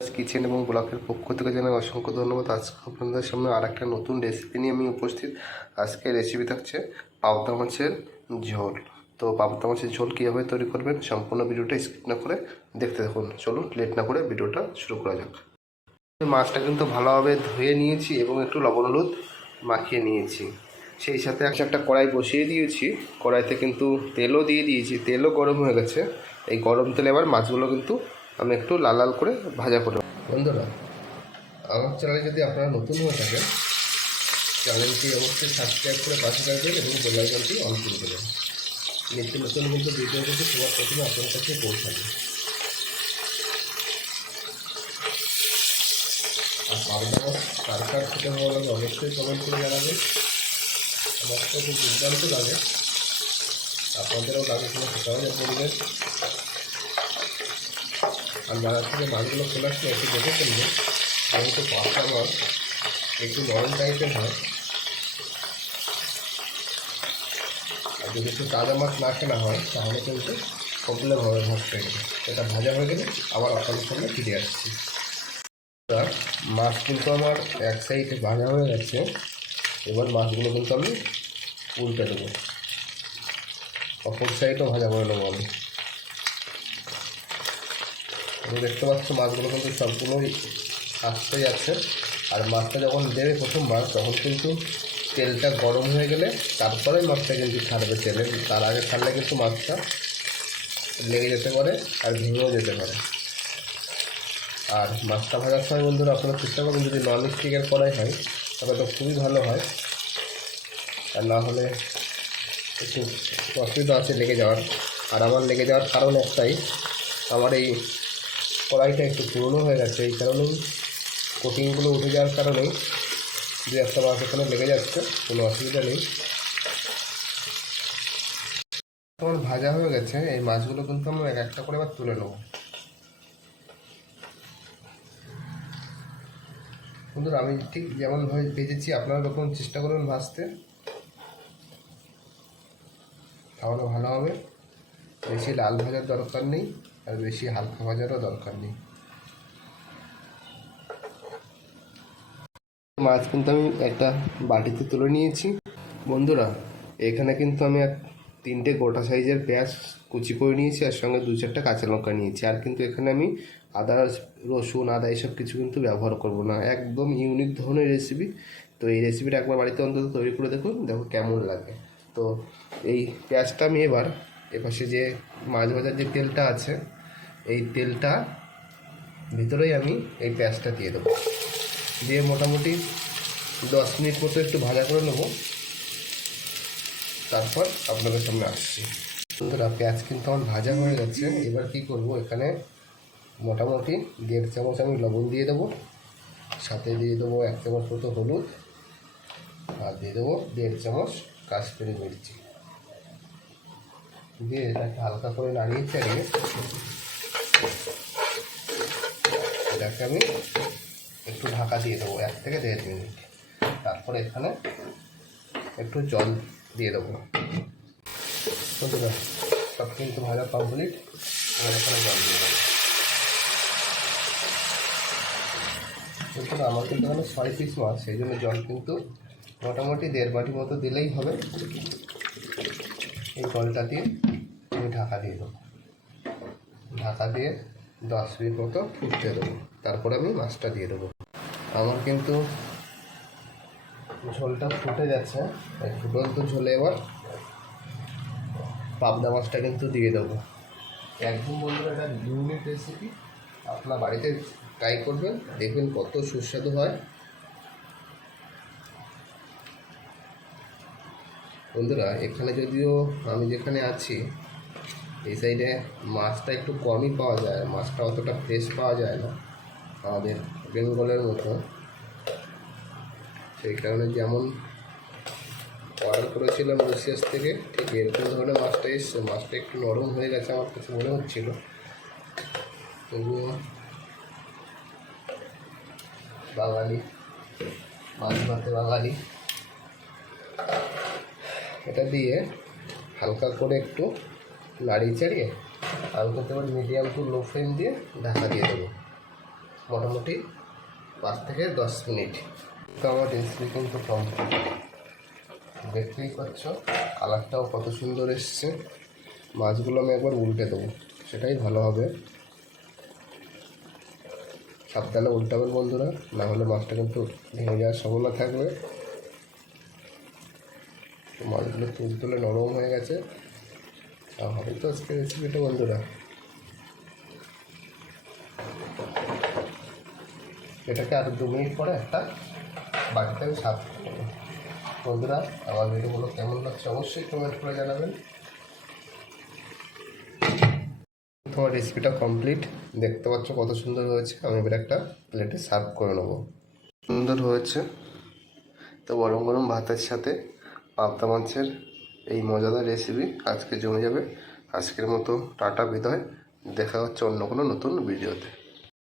Kitchen এবং ব্লকের পক্ষ থেকে জানাই অসংখ্য ধন্যবাদ। আজকে আপনাদের সামনে আর একটা নতুন রেসিপি নিয়ে আমি উপস্থিত। আজকে রেসিপি থাকছে পাবদা মাছের ঝোল। তো পাবদা মাছের ঝোল কীভাবে তৈরি করবেন সম্পূর্ণ ভিডিওটা স্কিপ না করে দেখতে থাকুন। চলুন লেট না করে ভিডিওটা শুরু করা যাক। মাছটা কিন্তু ভালোভাবে ধুয়ে নিয়েছি এবং একটু লবণ হলুদ মাখিয়ে নিয়েছি। সেই সাথে একটা একটা কড়াই বসিয়ে দিয়েছি। কড়াইতে কিন্তু তেলও দিয়ে দিয়েছি। তেলও গরম হয়ে গেছে। এই গরম তেলে এবার মাছগুলো কিন্তু আমি একটু লাল লাল করে ভাজা করে বন্ধুরা, আমার চ্যানেলে যদি আপনারা নতুন হয়ে থাকেন চ্যানেলটি অবশ্যই সাবস্ক্রাইব করে পাশে থাকবেন এবং বেলাইকনটি অন করে দেবেন। নিত্য নতুন কিন্তু ভিডিও কিন্তু সবার প্রথমে আপনার কাছে পৌঁছাবে। আর পাবদা কার কার খেতে ভালো লাগে অবশ্যই কমেন্ট করে জানাবেন। আমার তো খুব দুর্দান্ত লাগে। আপনাদেরও লাগে কিনা সেটাও বলবেন আর যারা থেকে মাছগুলো খোলা আসলে একটু দেখে ফেলবে। যেহেতু পাঁচটা মাছ একটু নরম টাইপের হয়। আর যদি একটু তাজা মাছ না কেনা হয়, তাহলে কিন্তু প্রবলেম হবে ভাজতে এটা ভাজা হয়ে গেলে আবার আপনাদের সামনে ফিরে আসছি। মাছ কিন্তু আমার এক সাইডে ভাজা হয়ে গেছে। এবার মাছগুলো কিন্তু আমি উল্টে দেবো। অপর সাইডও ভাজা করে নেব আমি। দেখতে পাচ্ছ, মাছগুলো কিন্তু সম্পূর্ণই আসতে যাচ্ছে আর মাছটা যখন দেবে প্রথমবার তখন কিন্তু তেলটা গরম হয়ে গেলে তারপরে মাছটা কিন্তু ছাড়বে তেলে। তার আগে ছাড়লে কিন্তু মাছটা লেগে যেতে পারে আর ভেঙেও যেতে পারে। আর মাছটা ভাজার সময় বন্ধুরা, আপনারা চেষ্টা করবেন যদি নন স্টিকের কড়াই হয় তবে তো খুবই ভালো হয়। আর না হলে একটু অসুবিধা আছে লেগে যাওয়ার। আর আমার লেগে যাওয়ার কারণ একটাই, আমার এই কড়াইটা একটু পুরনো হয়ে গেছে, এই কারণেই কোটিংগুলো উঠে যাওয়ার কারণেই দু একটা মাছ এখানে লেগে যাচ্ছে, কোনো অসুবিধা নেই। তোমার ভাজা হয়ে গেছে, এই মাছগুলো কিন্তু আমরা এক একটা করে এবার তুলে নেব। বন্ধুরা, আমি ঠিক যেমনভাবে ভেজেছি, আপনারা এরকম চেষ্টা করবেন ভাজতে। তাহলে ভালো হবে। বেশি লাল ভাজার দরকার নেই। আর বেশি হালকা ভাজারও দরকার নেই। মাছ কিন্তু আমি একটা বাটিতে তুলে নিয়েছি। বন্ধুরা, এখানে কিন্তু আমি এক তিনটে গোটা সাইজের পেঁয়াজ কুচি করে নিয়েছি আর সঙ্গে দু চারটা কাঁচা লঙ্কা নিয়েছি। আর কিন্তু এখানে আমি আদা, রসুন, আদা এসব কিছু কিন্তু ব্যবহার করব না। একদম ইউনিক ধরনের রেসিপি তো এই রেসিপিটা একবার বাড়িতে অন্তত তৈরি করে দেখুন, দেখো কেমন লাগে। তো এই পেঁয়াজটা আমি এবার এপাশে যে মাছ ভাজার যে তেলটা আছে এই তেলটা ভিতরেই আমি এই পেঁয়াজটা দিয়ে দেবো। দিয়ে মোটামুটি দশ মিনিট মতো একটু ভাজা করে নেব। তারপর আপনাদের সামনে আসছি। বন্ধুরা, পেঁয়াজ কিন্তু আমার ভাজা হয়ে গেছে। এবার কি করব, এখানে মোটামুটি দেড় চামচ আমি লবণ দিয়ে দেবো। সাথে দিয়ে দেবো এক চামচ মতো হলুদ। আর দিয়ে দেবো দেড় চামচ কাশ্মীরি মির্চি। দিয়ে এটাকে হালকা করে নাড়িয়ে চাড়িয়ে এটাকে আমি একটু ঢাকা দিয়ে দেবো, এক থেকে দেড় মিনিট। তারপরে এখানে একটু জল দিয়ে দেবো। সব কিন্তু ভাজা কমপ্লিট এবার এখানে জল দিয়ে দেবো। বন্ধুরা আমার কিন্তু এখানে ছয় পিস মাছ, সেই জন্য জল কিন্তু মোটামুটি দেড় বাটি মতো দিলেই হবে। এই জলটা দিয়ে আমি ঢাকা দিয়ে দেবো। ঢাকা দিয়ে দশ মিনিট মতো ফুটতে দেবো। তারপরে আমি মাছটা দিয়ে দেবো। আমার কিন্তু ঝোলটা ফুটে যাচ্ছে। এই ফুটন্ত ঝোলে এবার পাবদা মাছটা কিন্তু দিয়ে দেবো। একদম বন্ধুরা, এটা ইউনিক রেসিপি আপনার বাড়িতে ট্রাই করবেন, দেখবেন কত সুস্বাদু হয়। বন্ধুরা, এখানে যদিও আমি যেখানে আছি এই সাইডে মাছটা একটু কমই পাওয়া যায়, মাছটা অতটা ফ্রেশ পাওয়া যায় না, আমাদের বেঙ্গলের মতো সেই কারণে যেমন অর্ডার করেছিলাম রুসিয়াস থেকে, ঠিক এরকম ধরনের মাছটা এসছে, মাছটা একটু নরম হয়ে গেছে আমার কাছে মনে হচ্ছিল। তবুও বাঙালি, মাছ ভাতে বাঙালি। এটা দিয়ে হালকা করে একটু নাড়িয়ে চাড়িয়ে আমি করতে পারি মিডিয়াম টু লো ফ্লেম দিয়ে ঢাকা দিয়ে দেবো। মোটামুটি পাঁচ থেকে দশ মিনিট। তো আমার রেসিপি কিন্তু কমপ্লিট দেখতেই পাচ্ছ কালারটাও কত সুন্দর এসছে। মাছগুলো আমি একবার উল্টে দেবো, সেটাই ভালো হবে। সাবধানে উল্টাবেন বন্ধুরা, না হলে মাছটা কিন্তু ভেঙে যাওয়ার সম্ভাবনা থাকবে। মাছগুলো তুল তুলে নরম হয়ে গেছে। হবে তো আজকে রেসিপিটা বন্ধুরা এটাকে আর দু মিনিট পরে একটা বাটিতে আমি করব। বন্ধুরা, আমার ভিডিওগুলো কেমন লাগছে অবশ্যই কমেন্ট করে জানাবেন। তোমার রেসিপিটা কমপ্লিট দেখতে পাচ্ছ কত সুন্দর হয়েছে। আমি এবার একটা প্লেটে সার্ভ করে নেব। সুন্দর হয়েছে। তো গরম গরম ভাতের সাথে পাবদা মাছের এই মজাদার রেসিপি আজকে জমে যাবে। আজকের মতো টাটা, বিদায়। দেখা হচ্ছে অন্য কোনো নতুন ভিডিওতে।